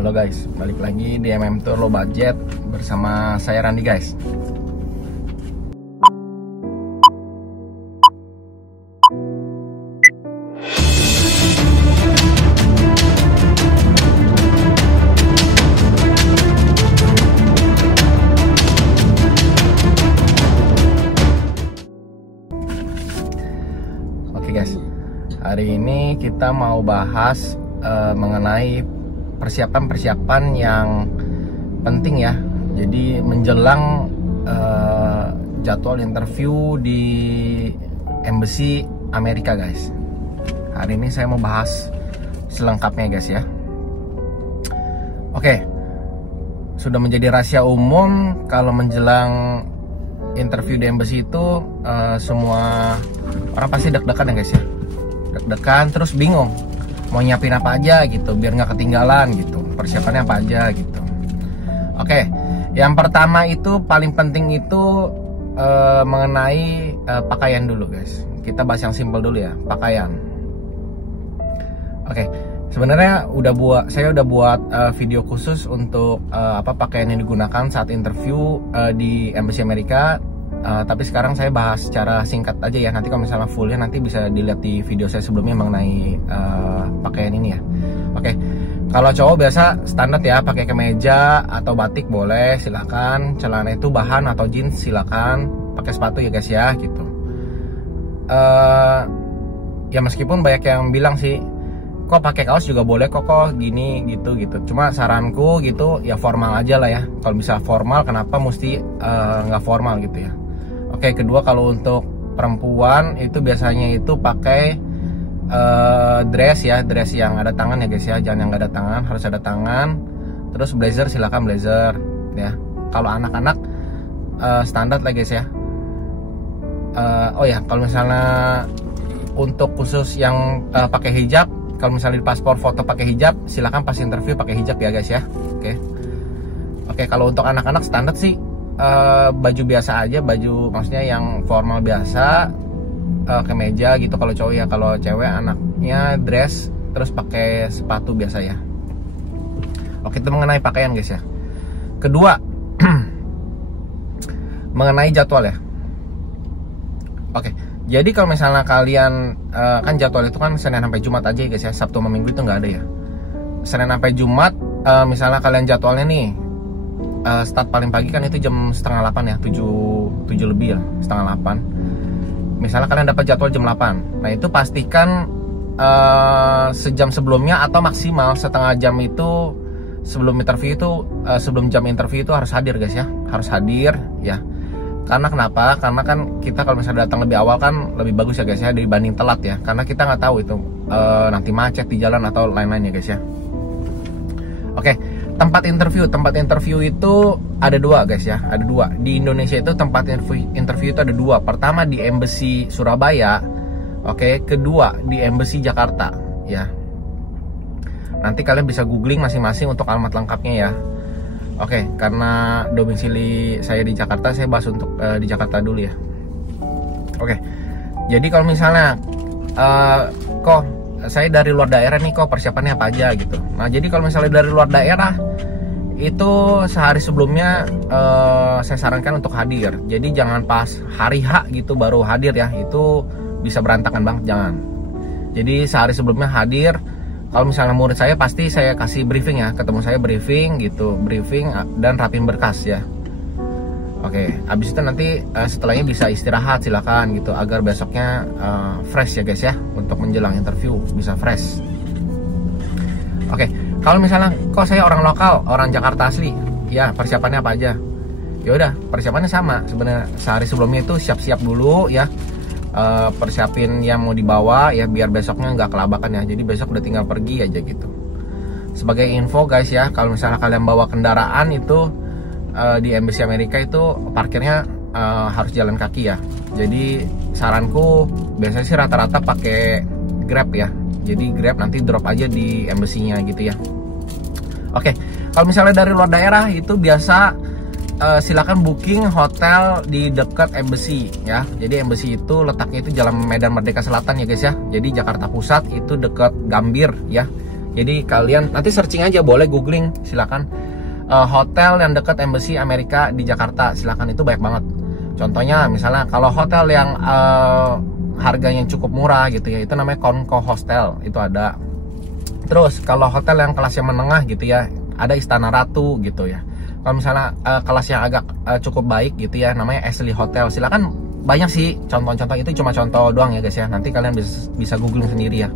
Halo guys, balik lagi di MM Tour Low Budget bersama saya Randy guys. Oke guys, hari ini kita mau bahas mengenai persiapan-persiapan yang penting ya. Jadi menjelang jadwal interview di Embassy Amerika guys. Hari ini saya mau bahas selengkapnya guys ya. Oke, sudah menjadi rahasia umum kalau menjelang interview di Embassy itu semua orang pasti deg-degan ya guys ya. Deg-degan terus bingung mau nyiapin apa aja gitu biar nggak ketinggalan gitu, persiapannya apa aja gitu. Oke, yang pertama itu paling penting itu mengenai pakaian dulu guys. Kita bahas yang simple dulu ya, pakaian. Oke, sebenarnya saya udah buat video khusus untuk apa pakaian yang digunakan saat interview di Embassy Amerika. Tapi sekarang saya bahas secara singkat aja ya. Nanti kalau misalnya fullnya nanti bisa dilihat di video saya sebelumnya mengenai pakaian ini ya. Oke, kalau cowok biasa standar ya, pakai kemeja atau batik boleh, silakan. Celana itu bahan atau jeans silakan. Pakai sepatu ya guys ya gitu. Ya meskipun banyak yang bilang sih, kok pakai kaos juga boleh kok gini gitu. Cuma saranku gitu ya formal aja lah ya. Kalau bisa formal, kenapa mesti nggak formal gitu ya. Oke, kedua kalau untuk perempuan itu biasanya itu pakai dress ya, dress yang ada tangan ya guys ya, jangan yang nggak ada tangan, harus ada tangan. Terus blazer silakan blazer ya. Kalau anak-anak standar lah guys ya. Oh ya, kalau misalnya untuk khusus yang pakai hijab, kalau misalnya di paspor foto pakai hijab, silakan pas interview pakai hijab ya guys ya. Oke, kalau untuk anak-anak standar sih baju biasa aja, baju maksudnya yang formal biasa, kemeja gitu kalau cowok ya. Kalau cewek anaknya dress terus pakai sepatu biasa ya. Oke, itu mengenai pakaian guys ya. Kedua mengenai jadwal ya. Oke, jadi kalau misalnya kalian kan jadwal itu kan Senin sampai Jumat aja ya guys ya. Sabtu sama Minggu itu nggak ada ya. Senin sampai Jumat misalnya kalian jadwalnya nih start paling pagi kan itu jam setengah 8 ya, 7 lebih ya, setengah 8. Misalnya kalian dapat jadwal jam 8. Nah itu pastikan sejam sebelumnya atau maksimal setengah jam itu sebelum interview itu, sebelum jam interview itu harus hadir guys ya. Harus hadir ya. Karena kenapa? Karena kan kita kalau misalnya datang lebih awal kan lebih bagus ya guys ya dibanding telat ya. Karena kita nggak tahu itu nanti macet di jalan atau lain-lain ya guys ya. Oke, tempat interview itu ada dua guys ya, ada dua. Di Indonesia itu tempat interview itu ada dua. Pertama di Embassy Surabaya, oke. Kedua di Embassy Jakarta ya. Nanti kalian bisa googling masing-masing untuk alamat lengkapnya ya. Oke, karena domisili saya di Jakarta, saya bahas untuk di Jakarta dulu ya. Oke, jadi kalau misalnya kok saya dari luar daerah nih, kok persiapannya apa aja gitu. Nah jadi kalau misalnya dari luar daerah itu sehari sebelumnya saya sarankan untuk hadir. Jadi jangan pas hari H gitu baru hadir ya, itu bisa berantakan banget, jangan. Jadi sehari sebelumnya hadir. Kalau misalnya murid saya pasti saya kasih briefing ya, ketemu saya briefing gitu, briefing dan rapin berkas ya. Oke, habis itu nanti setelahnya bisa istirahat silakan gitu agar besoknya fresh ya guys ya untuk menjelang interview bisa fresh. Oke, kalau misalnya kok saya orang lokal, orang Jakarta asli, ya persiapannya apa aja? Ya udah, persiapannya sama sebenarnya. Sehari sebelumnya itu siap-siap dulu ya, persiapin yang mau dibawa ya biar besoknya nggak kelabakan ya. Jadi besok udah tinggal pergi aja gitu. Sebagai info guys ya, kalau misalnya kalian bawa kendaraan itu di Embassy Amerika itu parkirnya harus jalan kaki ya. Jadi saranku biasanya sih rata-rata pakai Grab ya. Jadi Grab nanti drop aja di embassy-nya gitu ya. Oke, kalau misalnya dari luar daerah itu biasa silakan booking hotel di dekat embassy ya. Jadi embassy itu letaknya itu Jalan Medan Merdeka Selatan ya guys ya. Jadi Jakarta Pusat itu dekat Gambir ya. Jadi kalian nanti searching aja, boleh googling, silakan. Hotel yang dekat Embassy Amerika di Jakarta, silakan, itu banyak banget. Contohnya misalnya kalau hotel yang harganya cukup murah gitu ya, itu namanya Konko Hostel, itu ada. Terus kalau hotel yang kelas yang menengah gitu ya, ada Istana Ratu gitu ya. Kalau misalnya kelas yang agak cukup baik gitu ya, namanya Ashley Hotel, silakan. Banyak sih contoh-contoh, itu cuma contoh doang ya guys ya, nanti kalian bisa googling sendiri ya.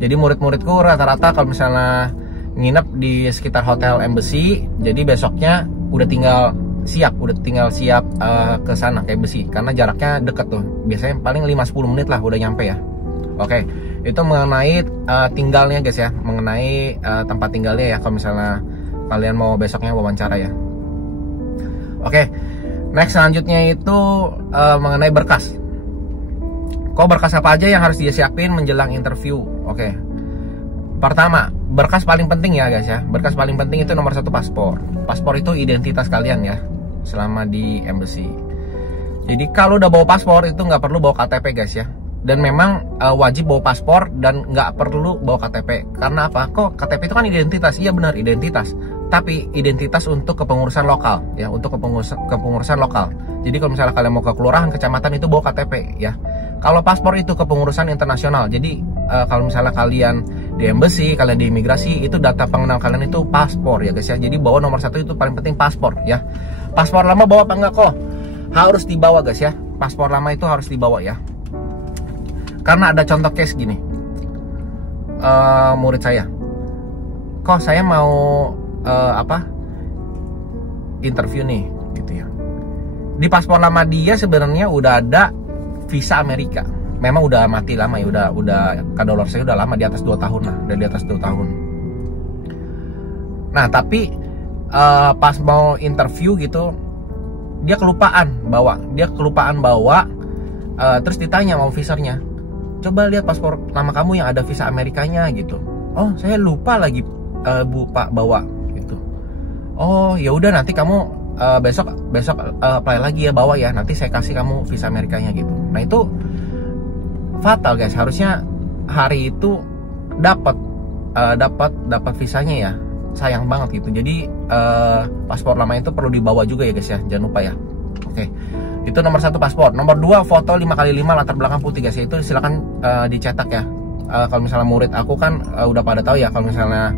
Jadi murid-muridku rata-rata kalau misalnya nginep di sekitar Hotel Embassy, jadi besoknya udah tinggal siap ke sana ke Embassy, karena jaraknya deket tuh, biasanya paling 5-10 menit lah udah nyampe ya. Oke, itu mengenai tinggalnya guys ya, mengenai tempat tinggalnya ya, kalau misalnya kalian mau besoknya wawancara ya. Oke, next selanjutnya itu mengenai berkas. Kok berkas apa aja yang harus dia siapin menjelang interview? Oke, pertama, berkas paling penting ya guys ya, berkas paling penting itu nomor 1 paspor. Paspor itu identitas kalian ya selama di Embassy. Jadi kalau udah bawa paspor itu nggak perlu bawa KTP guys ya. Dan memang wajib bawa paspor dan nggak perlu bawa KTP. Karena apa? Kok KTP itu kan identitas? Iya benar, identitas. Tapi identitas untuk kepengurusan lokal ya, untuk kepengurusan lokal. Jadi kalau misalnya kalian mau ke kelurahan, kecamatan, itu bawa KTP ya. Kalau paspor itu kepengurusan internasional. Jadi kalau misalnya kalian di Embassy, kalian di imigrasi, itu data pengenal kalian itu paspor ya guys ya. Jadi bawa nomor 1 itu paling penting paspor ya. Paspor lama bawa apa enggak kok? Harus dibawa guys ya. Paspor lama itu harus dibawa ya. Karena ada contoh case gini, murid saya, kok saya mau interview nih gitu ya. Di paspor lama dia sebenarnya udah ada visa Amerika. Memang udah mati lama ya, udah kadaluarsanya udah lama, di atas 2 tahun lah, udah di atas 2 tahun. Nah tapi pas mau interview gitu, dia kelupaan bawa, terus ditanya sama officernya, coba lihat paspor lama kamu yang ada visa Amerikanya gitu. Oh saya lupa lagi Bu Pak bawa gitu. Oh ya udah, nanti kamu besok apply lagi ya, bawa ya, nanti saya kasih kamu visa Amerikanya gitu. Nah itu fatal guys, harusnya hari itu dapat visanya ya, sayang banget gitu. Jadi paspor lama itu perlu dibawa juga ya guys ya, jangan lupa ya. Oke, itu nomor 1 paspor. Nomor 2 foto 5x5 latar belakang putih guys ya, itu silakan dicetak ya. Kalau misalnya murid aku kan udah pada tahu ya, kalau misalnya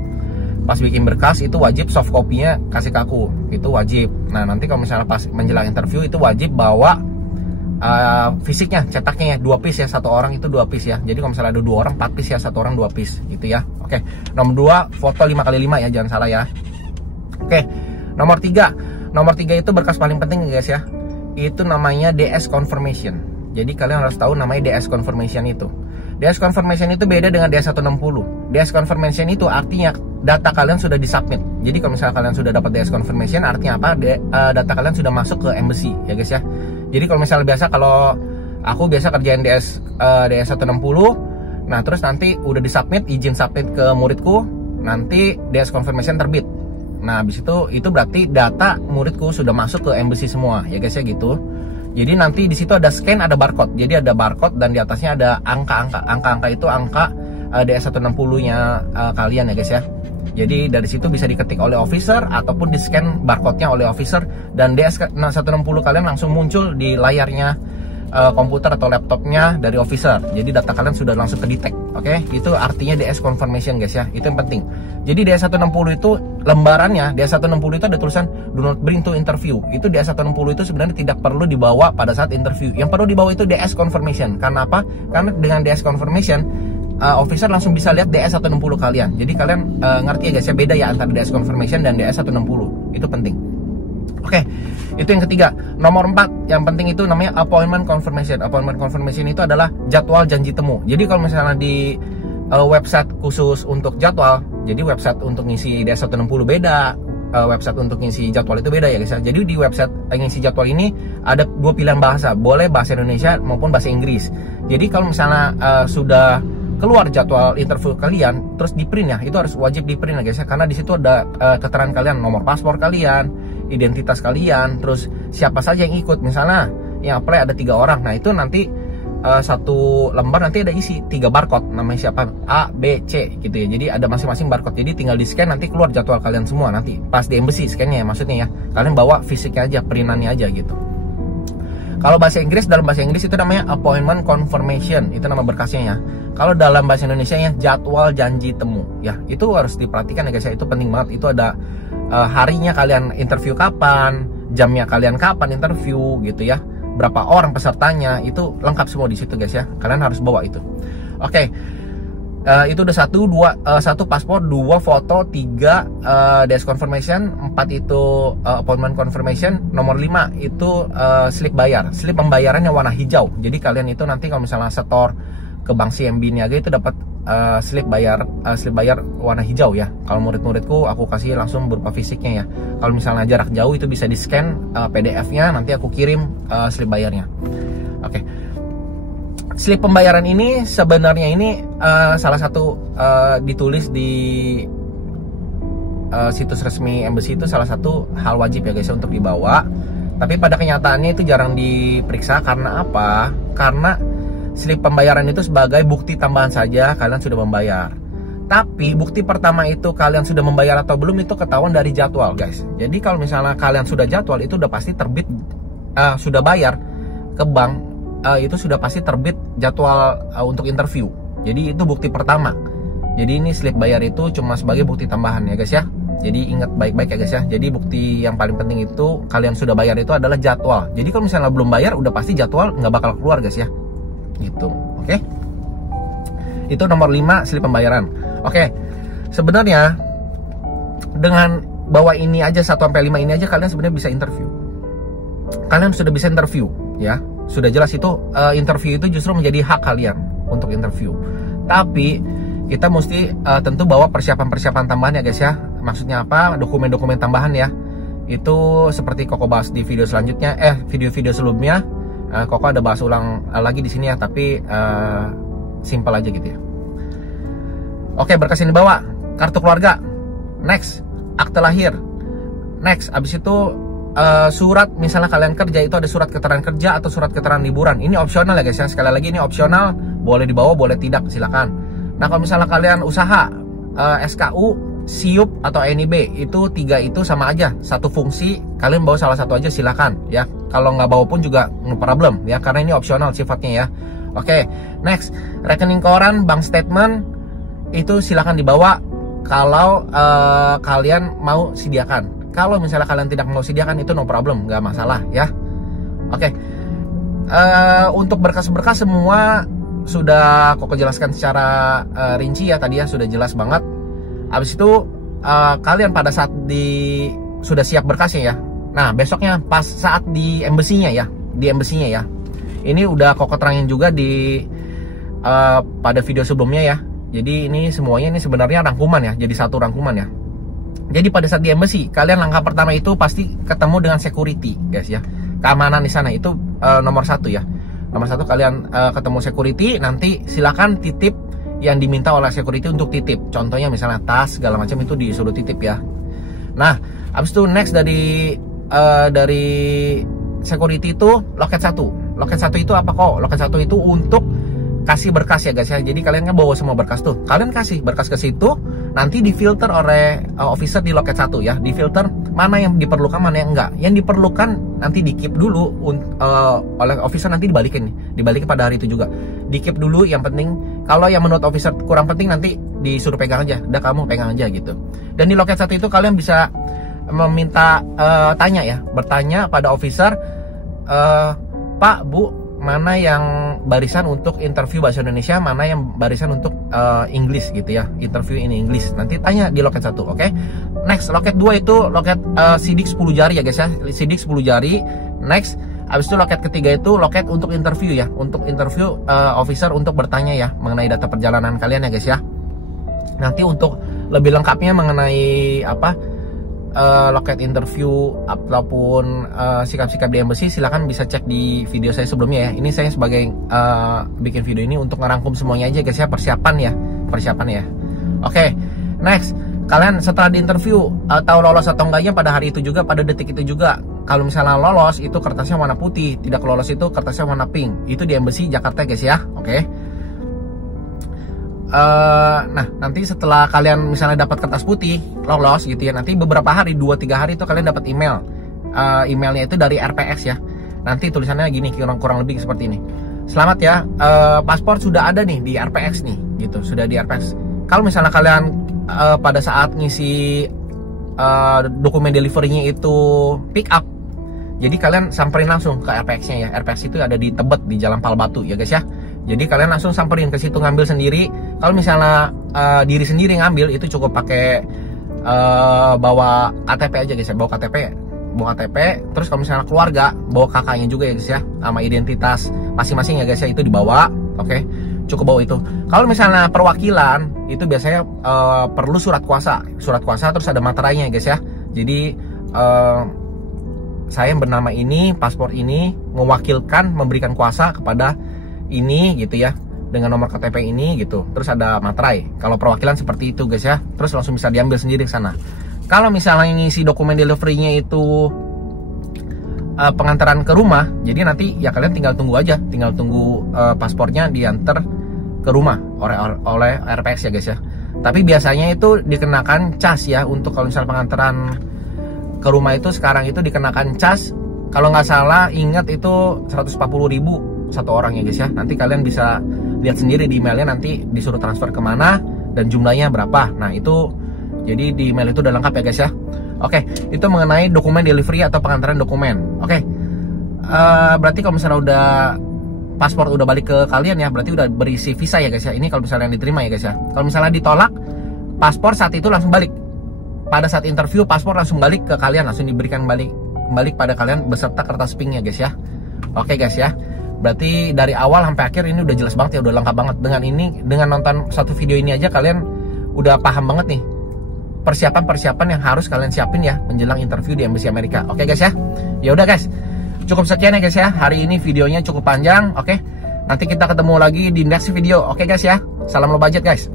pas bikin berkas itu wajib soft copy-nya kasih ke aku, itu wajib. Nah nanti kalau misalnya pas menjelang interview itu wajib bawa fisiknya, cetaknya ya, 2 piece ya, 1 orang itu 2 piece ya. Jadi kalau misalnya ada 2 orang 4 piece ya, 1 orang 2 piece gitu ya. Oke, nomor 2 foto 5x5 ya, jangan salah ya. Oke, nomor 3 itu berkas paling penting guys ya, itu namanya DS confirmation. Jadi kalian harus tahu namanya DS confirmation itu. DS confirmation itu beda dengan DS 160. DS confirmation itu artinya data kalian sudah disubmit. Jadi kalau misalnya kalian sudah dapat DS confirmation, artinya apa? Data kalian sudah masuk ke Embassy ya guys ya. Jadi kalau misalnya kalau aku biasa kerjain DS 160, nah terus nanti udah disubmit, izin submit ke muridku, nanti DS confirmation terbit. Nah habis itu berarti data muridku sudah masuk ke Embassy semua ya guys ya gitu. Jadi nanti di situ ada scan, ada barcode. Jadi ada barcode dan di atasnya ada angka-angka itu angka DS 160-nya kalian ya guys ya. Jadi dari situ bisa diketik oleh officer ataupun di scan barcode-nya oleh officer, dan DS 160 kalian langsung muncul di layarnya komputer atau laptopnya dari officer. Jadi data kalian sudah langsung ke-detect. Oke, itu artinya DS confirmation guys ya. Itu yang penting. Jadi DS 160 itu lembarannya, DS 160 itu ada tulisan do not bring to interview. Itu DS 160 itu sebenarnya tidak perlu dibawa pada saat interview. Yang perlu dibawa itu DS confirmation. Karena apa? Karena dengan DS confirmation officer langsung bisa lihat DS 160 kalian. Jadi kalian ngerti ya guys ya, beda ya antara DS confirmation dan DS 160. Itu penting. Oke, itu yang ketiga. Nomor 4 yang penting itu namanya appointment confirmation. Appointment confirmation itu adalah jadwal janji temu. Jadi kalau misalnya di website khusus untuk jadwal, jadi website untuk ngisi DS 160 beda, website untuk ngisi jadwal itu beda ya guys ya. Jadi di website ngisi jadwal ini ada 2 pilihan bahasa, boleh bahasa Indonesia maupun bahasa Inggris. Jadi kalau misalnya sudah keluar jadwal interview kalian, terus di print ya, itu harus wajib di print ya guys ya, karena di situ ada keterangan kalian, nomor paspor kalian, identitas kalian, terus siapa saja yang ikut. Misalnya yang apply ada 3 orang, nah itu nanti satu lembar nanti ada isi 3 barcode, namanya siapa, A, B, C gitu ya. Jadi ada masing-masing barcode, jadi tinggal di scan nanti keluar jadwal kalian semua nanti pas di embassy scannya ya, maksudnya ya kalian bawa fisiknya aja, printannya aja gitu. Kalau bahasa Inggris, dalam bahasa Inggris itu namanya appointment confirmation, itu nama berkasnya ya. Kalau dalam bahasa Indonesia ya jadwal janji temu ya, itu harus diperhatikan ya guys ya, itu penting banget. Itu ada harinya kalian interview kapan, jamnya kalian kapan interview gitu ya, berapa orang pesertanya, itu lengkap semua di situ guys ya. Kalian harus bawa itu. Oke. Itu udah satu paspor, 2 foto, 3 desk confirmation, 4 itu appointment confirmation, nomor 5 itu slip bayar. Slip pembayarannya warna hijau. Jadi kalian itu nanti kalau misalnya setor ke Bank CMB Niaga itu dapat slip bayar warna hijau ya. Kalau murid-muridku aku kasih langsung berupa fisiknya ya. Kalau misalnya jarak jauh itu bisa di scan PDF-nya, nanti aku kirim slip bayarnya. Oke. Slip pembayaran ini sebenarnya ini salah satu ditulis di situs resmi embassy, itu salah satu hal wajib ya guys untuk dibawa. Tapi pada kenyataannya itu jarang diperiksa. Karena apa? Karena slip pembayaran itu sebagai bukti tambahan saja kalian sudah membayar. Tapi bukti pertama itu kalian sudah membayar atau belum itu ketahuan dari jadwal guys. Jadi kalau misalnya kalian sudah jadwal itu udah pasti terbit, sudah bayar ke bank, itu sudah pasti terbit jadwal untuk interview. Jadi itu bukti pertama. Jadi ini slip bayar itu cuma sebagai bukti tambahan ya guys ya. Jadi ingat baik-baik ya guys ya. Jadi bukti yang paling penting itu kalian sudah bayar itu adalah jadwal. Jadi kalau misalnya belum bayar udah pasti jadwal nggak bakal keluar guys ya. Gitu. Oke. Itu nomor 5 slip pembayaran. Oke. Sebenarnya dengan bawa ini aja 1 sampai 5 ini aja kalian sebenarnya bisa interview. Kalian sudah bisa interview ya. Sudah jelas itu interview itu justru menjadi hak kalian untuk interview. Tapi kita mesti tentu bawa persiapan-persiapan tambahan ya guys ya. Maksudnya apa? Dokumen-dokumen tambahan ya. Itu seperti Koko bahas di video selanjutnya, video-video sebelumnya. Koko ada bahas ulang lagi di sini ya, tapi simple aja gitu ya. Oke, berkas ini bawa, kartu keluarga. Next, akte lahir. Next, abis itu surat, misalnya kalian kerja itu ada surat keterangan kerja atau surat keterangan liburan. Ini opsional ya guys ya. Sekali lagi ini opsional, boleh dibawa, boleh tidak, silakan. Nah kalau misalnya kalian usaha, SKU, SIUP atau NIB, itu 3 itu sama aja, satu fungsi. Kalian bawa salah satu aja silakan ya. Kalau nggak bawa pun juga no problem ya, karena ini opsional sifatnya ya. Oke, next, rekening koran, bank statement itu silakan dibawa kalau kalian mau sediakan. Kalau misalnya kalian tidak mau sediakan itu no problem, nggak masalah ya. Oke. Untuk berkas-berkas semua sudah Koko jelaskan secara rinci ya tadi ya, sudah jelas banget. Habis itu kalian pada saat sudah siap berkasnya ya. Nah besoknya pas saat di embassy-nya ya, ini udah Koko terangin juga di pada video sebelumnya ya. Jadi ini semuanya ini sebenarnya rangkuman ya, jadi satu rangkuman ya. Jadi pada saat di embassy, kalian langkah pertama itu pasti ketemu dengan security, guys ya. Keamanan di sana itu nomor 1 ya. Nomor 1 kalian ketemu security, nanti silakan titip yang diminta oleh security untuk titip. Contohnya misalnya tas segala macam itu disuruh titip ya. Nah, habis itu next dari security itu loket 1. Loket 1 itu apa kok? Loket 1 itu untuk kasih berkas ya guys ya. Jadi kalian kan bawa semua berkas tuh. Kalian kasih berkas ke situ, nanti difilter oleh officer di loket 1 ya. Difilter mana yang diperlukan, mana yang enggak. Yang diperlukan nanti di-keep dulu oleh officer, nanti dibalikin pada hari itu juga. Di-keep dulu yang penting. Kalau yang menurut officer kurang penting nanti disuruh pegang aja. Udah kamu pegang aja gitu. Dan di loket 1 itu kalian bisa meminta tanya ya, bertanya pada officer, Pak, Bu, mana yang barisan untuk interview bahasa Indonesia, mana yang barisan untuk English gitu ya, interview in English. Nanti tanya di loket 1, oke? Next, loket 2 itu loket sidik 10 jari ya guys ya, sidik 10 jari. Next, habis itu loket ketiga itu loket untuk interview ya, untuk interview officer untuk bertanya ya mengenai data perjalanan kalian ya guys ya. Nanti untuk lebih lengkapnya mengenai loket interview ataupun sikap-sikap di embassy, silahkan bisa cek di video saya sebelumnya ya. Ini saya sebagai bikin video ini untuk ngerangkum semuanya aja guys ya, persiapan ya. Oke, next, kalian setelah di interview tahu lolos atau enggaknya pada hari itu juga, pada detik itu juga, kalau misalnya lolos itu kertasnya warna putih, tidak lolos itu kertasnya warna pink. Itu di Embassy Jakarta guys ya. Oke. Nah nanti setelah kalian misalnya dapat kertas putih lolos gitu ya, nanti beberapa hari 2-3 hari itu kalian dapat email. Emailnya itu dari RPX ya. Nanti tulisannya gini, kurang lebih seperti ini. Selamat ya, paspor sudah ada nih di RPX nih, gitu. Sudah di RPX. Kalau misalnya kalian pada saat ngisi dokumen delivery-nya itu pick up, jadi kalian samperin langsung ke RPX-nya ya. RPX itu ada di Tebet di Jalan Palbatu ya guys ya. Jadi kalian langsung samperin ke situ ngambil sendiri. Kalau misalnya diri sendiri ngambil itu cukup pakai bawa KTP aja guys ya, bawa KTP. Terus kalau misalnya keluarga bawa kakaknya juga ya guys ya, sama identitas masing-masing ya guys ya, itu dibawa. Oke, cukup bawa itu. Kalau misalnya perwakilan itu biasanya perlu surat kuasa terus ada materainya ya guys ya. Jadi saya yang bernama ini, paspor ini mewakilkan memberikan kuasa kepada ini gitu ya, dengan nomor KTP ini gitu. Terus ada materai. Kalau perwakilan seperti itu guys ya. Terus langsung bisa diambil sendiri ke sana. Kalau misalnya ngisi dokumen delivery-nya itu pengantaran ke rumah, jadi nanti ya kalian tinggal tunggu aja, paspornya diantar ke rumah oleh RPX ya guys ya. Tapi biasanya itu dikenakan cas ya, untuk kalau misalnya pengantaran ke rumah itu sekarang itu dikenakan cas, kalau nggak salah ingat itu 140.000 satu orang ya guys ya. Nanti kalian bisa lihat sendiri di emailnya, nanti disuruh transfer kemana dan jumlahnya berapa. Nah itu jadi di email itu udah lengkap ya guys ya. Oke, itu mengenai dokumen delivery atau pengantaran dokumen. Oke, berarti kalau misalnya udah paspor udah balik ke kalian ya, berarti udah berisi visa ya guys ya. Ini kalau misalnya yang diterima ya guys ya. Kalau misalnya ditolak, paspor saat itu langsung balik. Pada saat interview, paspor langsung balik ke kalian, langsung diberikan balik pada kalian beserta kertas pinknya guys ya. Oke guys ya. Berarti dari awal sampai akhir ini udah jelas banget ya, udah lengkap banget. Dengan nonton satu video ini aja kalian udah paham banget nih persiapan yang harus kalian siapin ya menjelang interview di Embassy Amerika. Oke guys ya. Ya udah guys. Cukup sekian ya guys ya. Hari ini videonya cukup panjang. Oke. Nanti kita ketemu lagi di next video. Oke guys ya. Salam low budget guys.